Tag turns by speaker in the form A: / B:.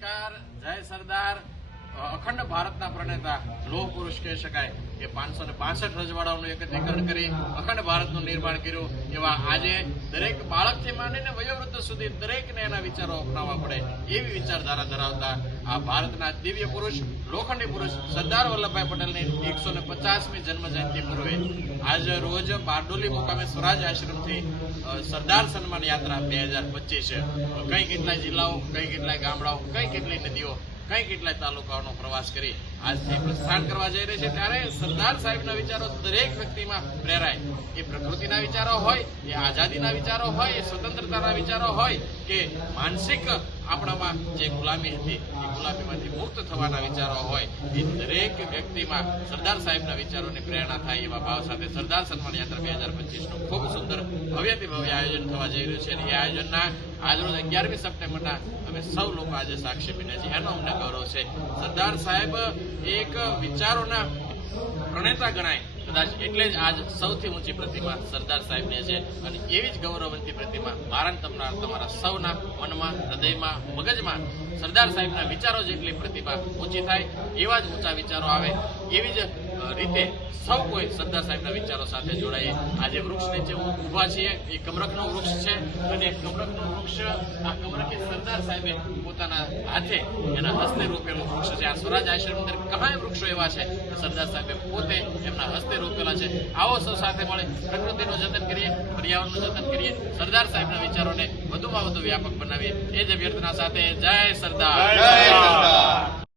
A: નમસ્કાર, જય સરદાર. અખંડ ભારતના પ્રણેતા લોહ પુરુષ કહી શકાય કે પાંચસો ને પાસઠ રજવાડાઓનું એકત્રીકરણ કરી અખંડ ભારતનું નિર્માણ કર્યું. એવા આજે દરેક બાળકથી માંડીને વયોવૃદ્ધ સુધી દરેકને એના વિચારો અપનાવવા પડે એવી વિચારધારા ધરાવતા આ ભારતના દિવ્ય પુરુષ, લોખંડી પુરુષ સરદાર વલ્લભભાઈ પટેલની એકસો ને પચાસમી જન્મ જયંતિ પૂર્વે. આજ રોજ બારડોલી મુકામે સ્વરાજ આશ્રમથી સરદાર સન્માન યાત્રા બે હજાર પચીસ. કઈ કેટલા જિલ્લાઓ, કઈ કેટલાય ગામડાઓ, કઈ કેટલી નદીઓ, કઈ કેટલાય તાલુકાઓનો પ્રવાસ કરી આજથી પ્રસ્થાન કરવા જઈ રહી છે? ત્યારે સરદાર સાહેબના વિચારો દરેક વ્યક્તિમાં પ્રેરાય. એ પ્રકૃતિના વિચારો હોય, એ આઝાદીના વિચારો હોય, એ સ્વતંત્રતાના વિચારો હોય કે માનસિક આપણામાં જે ગુલામી હતી, એ ગુલામીમાંથી મુક્ત થવાના વિચારો હોય, એ દરેક વ્યક્તિમાં સરદાર સાહેબના વિચારોની પ્રેરણા થાય એવા ભાવ સાથે સરદાર સન્માન યાત્રા બે હજાર પચીસનું ખૂબ સુંદર ભવ્યથી ભવ્ય આયોજન થવા જઈ રહ્યું છે અને એ આયોજનના આજરોજ અગિયારમી સપ્ટેમ્બરના અમે સૌ લોકો આજે સાક્ષી બન્યા છીએ. એનો અમને ગૌરવ છે. સરદાર સાહેબ એક વિચારોના પ્રણેતા ગણાય. કદાચ એટલે જ આજ સૌથી ઊંચી પ્રતિમા સરદાર સાહેબની છે. અને એવી જ ગૌરવવંતી પ્રતિમા મારણ તમનાર તમારા સૌના મનમાં, હૃદયમાં, મગજમાં સરદાર સાહેબના વિચારો જેટલી પ્રતિભા ઊંચી થાય, એવા જ ઊંચા વિચારો આવે, એવી જ રીતે સૌ કોઈ સરદાર સાહેબના વિચારો સાથે જોડાઈએ. આજે વૃક્ષ નીચે ઊભા છીએ. એ કમરકનું વૃક્ષ છે અને એ વૃક્ષ આ કમરકે સરદાર સાહેબે પોતાના હાથે એના હસ્તે રોપેલું વૃક્ષ છે. આ સ્વરાજ આશ્રમ અંદર ઘણા વૃક્ષો એવા છે? સરદાર સાહેબે પોતે એમના હસ્તે રોપેલા છે. આવો સૌ સાથે મળે. પ્રકૃતિનું જતન કરીએ, પર્યાવરણનું જતન કરીએ, સરદાર સાહેબના વિચારોને વધુમાં વધુ વ્યાપક બનાવીએ. એ જ અભ્યર્થના સાથે
B: જય સરદાર.